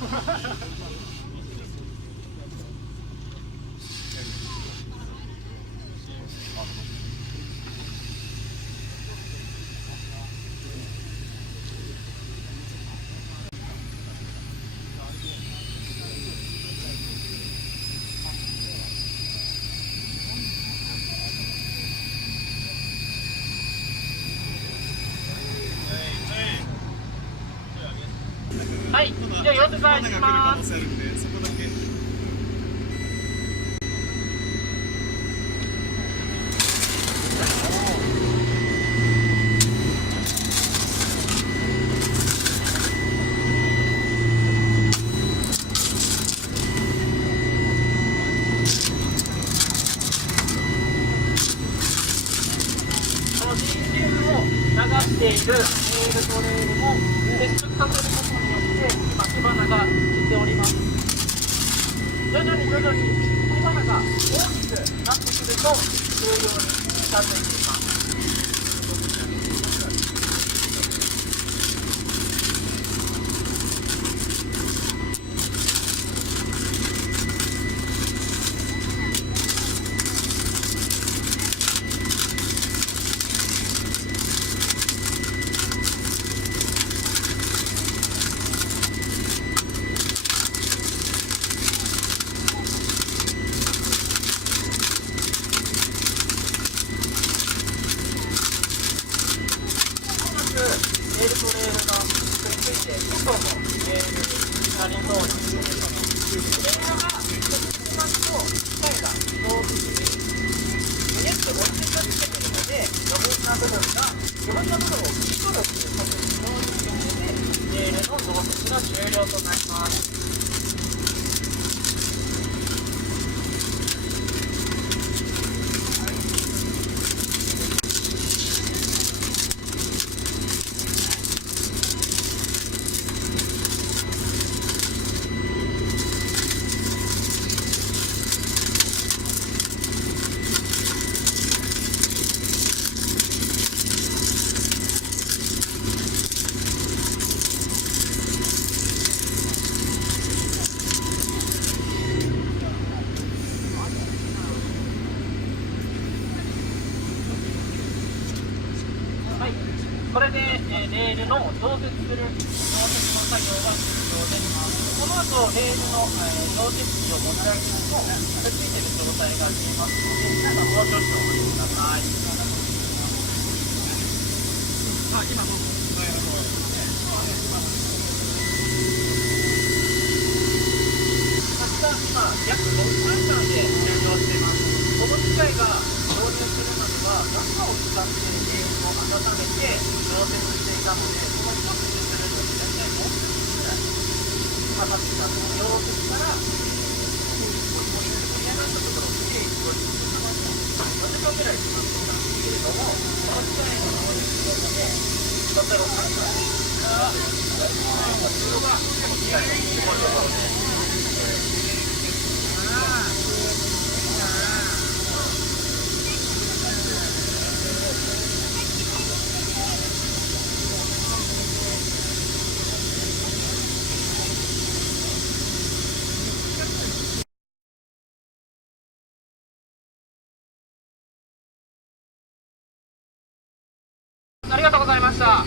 はい、じゃあ、4つ返します。この電流を流しているレールとレールも接触させることによって今火花が散っております。徐々に火花が大きくなってくると通常に近づいています。レールとレールがくっついて外のレールになりそうに思います。レールがくっつきますと機械が自動的にぐにゅっと折り返してくるので余分な部分を切り取るということに非常に便利でレールの増設が終了となります。これで、レールの増設の作業が終了です。この後レールの、増設機を持ち上げるとくっついている状態が見えますので、皆さんもう少々お待ちください。今も約6分間で終了しています。この機械が導入するまではガスを使ってレールを温めて溶接していたので、その1つするのに大体5分ぐらいかかっていたので、溶接から盛り上がったところをきれいに取り付けたので4時間ぐらいかかっていたんですけれども、この機械の導入するのでとても簡単ですからそれがこの機械のすごいところです。ありがとうございました。